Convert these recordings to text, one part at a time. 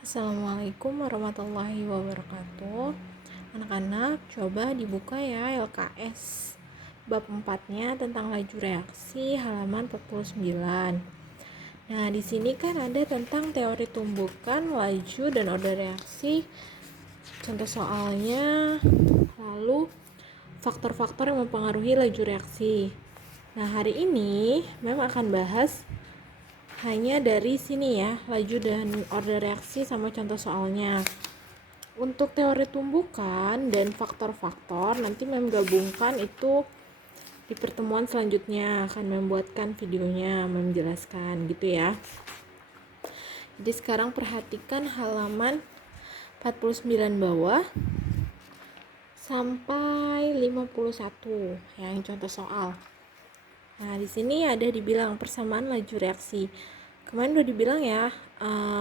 Assalamualaikum warahmatullahi wabarakatuh. Anak-anak, coba dibuka ya LKS bab 4-nya tentang laju reaksi halaman 49. Nah, di sini kan ada tentang teori tumbukan, laju dan order reaksi. Contoh soalnya, lalu faktor-faktor yang mempengaruhi laju reaksi. Nah, hari ini memang akan bahas hanya dari sini ya, laju dan order reaksi sama contoh soalnya. Untuk teori tumbukan dan faktor-faktor nanti gabungkan itu di pertemuan selanjutnya, akan membuatkan videonya, menjelaskan gitu ya. Jadi sekarang perhatikan halaman 49 bawah sampai 51 yang contoh soal. Nah, di sini ada dibilang persamaan laju reaksi. Kemarin udah dibilang ya,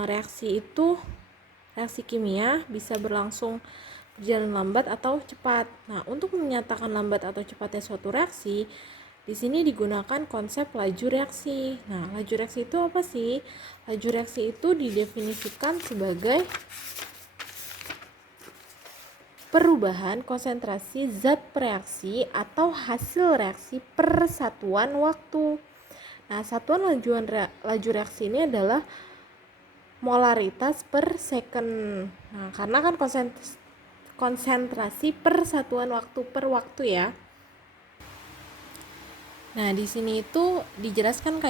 reaksi kimia bisa berlangsung berjalan lambat atau cepat. Nah, untuk menyatakan lambat atau cepatnya suatu reaksi, di sini digunakan konsep laju reaksi. Nah, laju reaksi itu apa sih? Laju reaksi itu didefinisikan sebagai perubahan konsentrasi zat reaksi atau hasil reaksi per satuan waktu. Nah, satuan laju reaksi ini adalah molaritas per second. Nah, karena kan konsentrasi per satuan waktu per waktu ya. Nah, di sini itu dijelaskan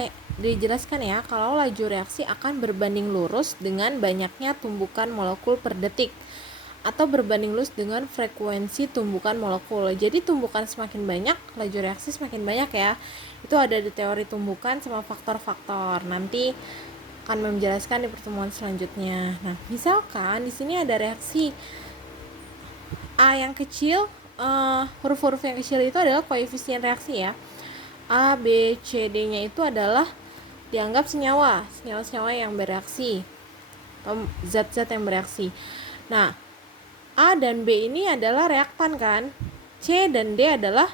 ya kalau laju reaksi akan berbanding lurus dengan banyaknya tumbukan molekul per detik atau berbanding lurus dengan frekuensi tumbukan molekul. Jadi tumbukan semakin banyak, laju reaksi semakin banyak ya. Itu ada di teori tumbukan sama faktor-faktor. Nanti akan menjelaskan di pertemuan selanjutnya. Nah, misalkan di sini ada reaksi A yang kecil, huruf-huruf yang kecil itu adalah koefisien reaksi ya. A, B, C, D-nya itu adalah dianggap senyawa yang bereaksi atau zat-zat yang bereaksi. Nah, A dan B ini adalah reaktan kan? C dan D adalah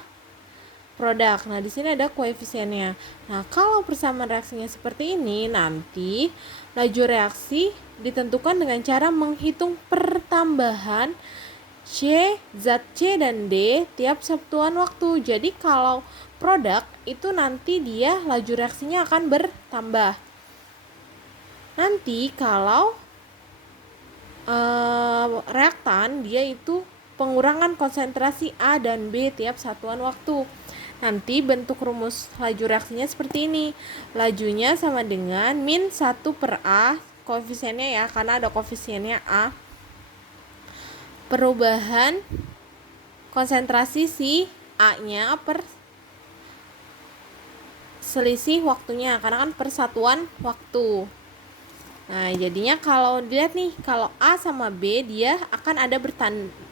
produk. Nah, di sini ada koefisiennya. Nah, kalau persamaan reaksinya seperti ini, nanti laju reaksi ditentukan dengan cara menghitung pertambahan zat C dan D tiap satuan waktu. Jadi kalau produk itu nanti dia laju reaksinya akan bertambah. Nanti kalau reaktan dia itu pengurangan konsentrasi A dan B tiap satuan waktu. Nanti bentuk rumus laju reaksinya seperti ini. Lajunya sama dengan min 1 per A, koefisiennya ya, karena ada koefisiennya A. Perubahan konsentrasi si A-nya per selisih waktunya, karena kan persatuan waktu. Nah, jadinya kalau dilihat nih, kalau A sama B dia akan ada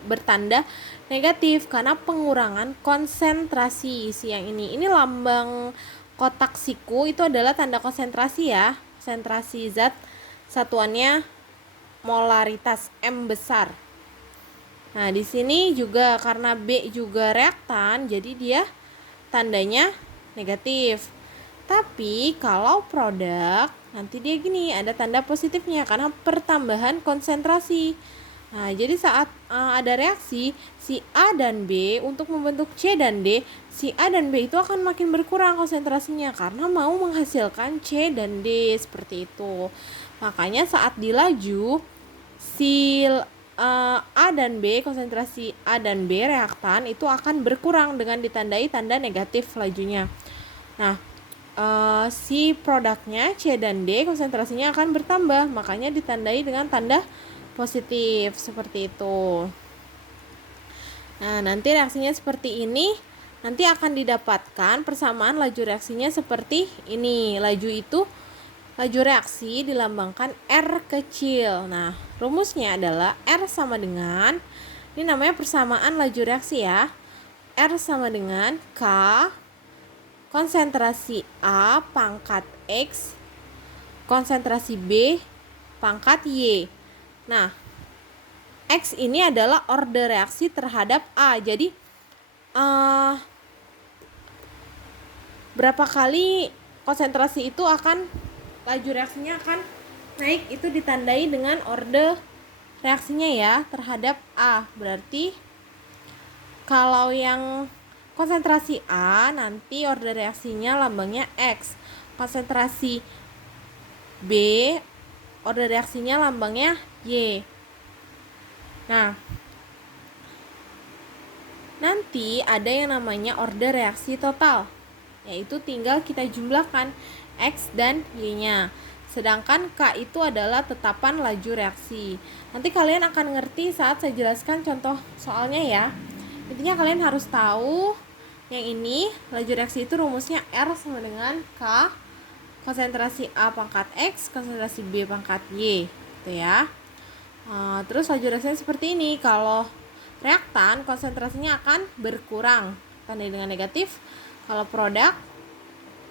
bertanda negatif karena pengurangan konsentrasi si yang ini. Ini lambang kotak siku itu adalah tanda konsentrasi ya. Konsentrasi zat satuannya molaritas M besar. Nah, di sini juga karena B juga reaktan, jadi dia tandanya negatif. Tapi kalau produk, nanti dia gini, ada tanda positifnya karena pertambahan konsentrasi. Nah, jadi saat ada reaksi, si A dan B untuk membentuk C dan D, si A dan B itu akan makin berkurang konsentrasinya karena mau menghasilkan C dan D, seperti itu. Makanya saat dilaju, si A dan B, konsentrasi A dan B reaktan itu akan berkurang dengan ditandai tanda negatif lajunya. Nah, si produknya C dan D konsentrasinya akan bertambah, makanya ditandai dengan tanda positif seperti itu. Nah, nanti reaksinya seperti ini, nanti akan didapatkan persamaan laju reaksinya seperti ini. Laju reaksi dilambangkan R kecil. Nah, rumusnya adalah R sama dengan, ini namanya persamaan laju reaksi ya, R sama dengan K konsentrasi A pangkat X konsentrasi B pangkat Y. Nah, X ini adalah order reaksi terhadap A. Jadi berapa kali konsentrasi itu akan laju reaksinya akan naik itu ditandai dengan orde reaksinya ya terhadap A. Berarti kalau yang konsentrasi A nanti orde reaksinya lambangnya X. Konsentrasi B orde reaksinya lambangnya Y. Nah, nanti ada yang namanya orde reaksi total, yaitu tinggal kita jumlahkan X dan Y-nya. Sedangkan K itu adalah tetapan laju reaksi. Nanti kalian akan ngerti saat saya jelaskan contoh soalnya ya. Intinya kalian harus tahu yang ini, laju reaksi itu rumusnya R sama dengan K, konsentrasi A pangkat X, konsentrasi B pangkat Y, gitu ya. Terus laju reaksinya seperti ini. Kalau reaktan konsentrasinya akan berkurang, tandai dengan negatif. Kalau produk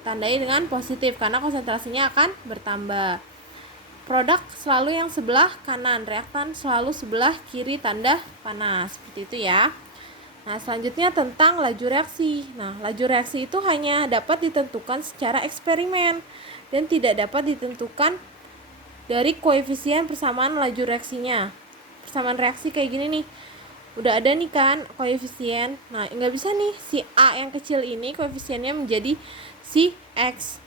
tandai dengan positif karena konsentrasinya akan bertambah. Produk selalu yang sebelah kanan, reaktan selalu sebelah kiri tanda panas, seperti itu ya. Nah, selanjutnya tentang laju reaksi. Nah, laju reaksi itu hanya dapat ditentukan secara eksperimen dan tidak dapat ditentukan dari koefisien persamaan laju reaksinya. Persamaan reaksi kayak gini nih. Udah ada nih kan koefisien. Nah, nggak bisa nih si A yang kecil ini koefisiennya menjadi si X.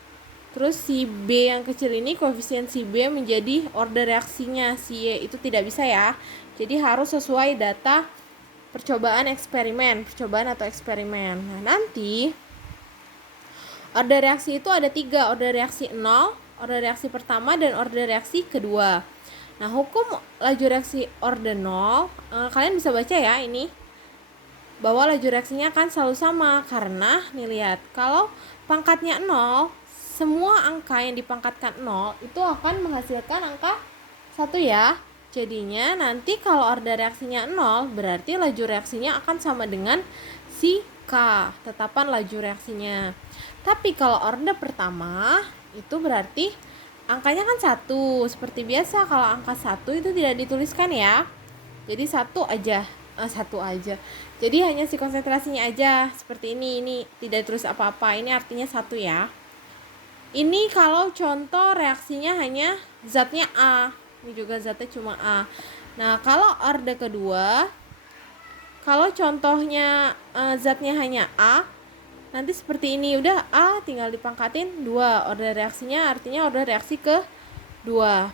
Terus si B yang kecil ini koefisien si B menjadi orde reaksinya si Y. Itu tidak bisa ya. Jadi harus sesuai data percobaan atau eksperimen. Nah, nanti orde reaksi itu ada 3, orde reaksi 0, orde reaksi pertama, dan orde reaksi kedua. Nah, hukum laju reaksi orde 0, kalian bisa baca ya ini, bahwa laju reaksinya akan selalu sama, karena nih lihat, kalau pangkatnya 0, semua angka yang dipangkatkan 0 itu akan menghasilkan angka 1 ya. Jadinya nanti kalau orde reaksinya 0, berarti laju reaksinya akan sama dengan si K, tetapan laju reaksinya. Tapi kalau orde pertama, itu berarti angkanya kan 1. Seperti biasa, kalau angka 1 itu tidak dituliskan ya. Jadi satu aja. Jadi hanya si konsentrasinya aja. Seperti ini tidak ditulis apa-apa. Ini artinya 1 ya. Ini kalau contoh reaksinya hanya zatnya A. Ini juga zatnya cuma A. Nah, kalau orde kedua, kalau contohnya zatnya hanya A, nanti seperti ini. Udah A tinggal dipangkatin 2. Orde reaksinya artinya orde reaksi ke 2.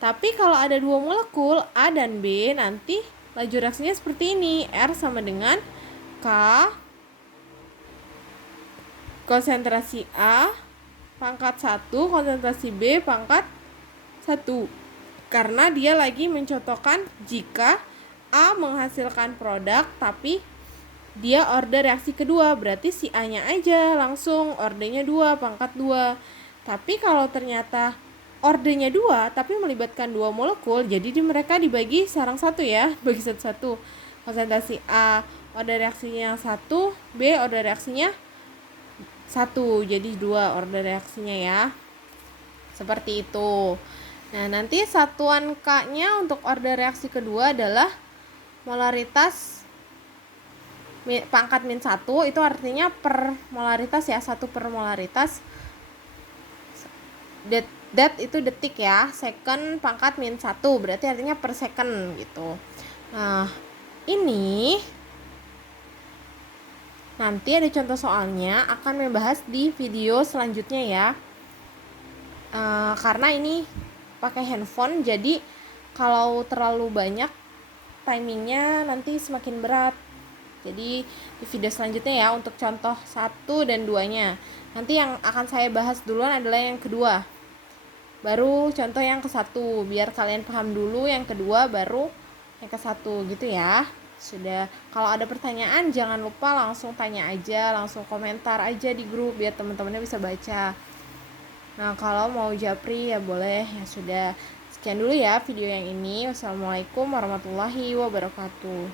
Tapi kalau ada 2 molekul A dan B, nanti laju reaksinya seperti ini. R sama dengan K konsentrasi A pangkat 1, konsentrasi B pangkat 1. Karena dia lagi mencontohkan jika A menghasilkan produk tapi dia orde reaksi kedua, berarti si A-nya aja langsung ordenya 2 pangkat 2. Tapi kalau ternyata ordenya 2 tapi melibatkan 2 molekul, jadi mereka dibagi sarang 1 ya, bagi satu-satu. Konsentrasi A orde reaksinya 1, B orde reaksinya 1, jadi 2 orde reaksinya ya. Seperti itu. Nah, nanti satuan K-nya untuk orde reaksi kedua adalah molaritas pangkat min 1, itu artinya per molaritas ya, 1 per molaritas. Dat itu detik ya, second pangkat min 1, berarti artinya per second gitu. Nah, ini nanti ada contoh soalnya akan membahas di video selanjutnya ya. Karena ini pakai handphone, jadi kalau terlalu banyak timingnya nanti semakin berat. Jadi di video selanjutnya ya untuk contoh 1 dan 2-nya. Nanti yang akan saya bahas duluan adalah yang kedua, baru contoh yang ke-1, biar kalian paham dulu yang kedua baru yang ke-1 gitu ya. Sudah, kalau ada pertanyaan jangan lupa langsung tanya aja, langsung komentar aja di grup biar teman-temannya bisa baca. Nah, kalau mau japri ya boleh. Ya sudah, sekian dulu ya video yang ini. Wassalamualaikum warahmatullahi wabarakatuh.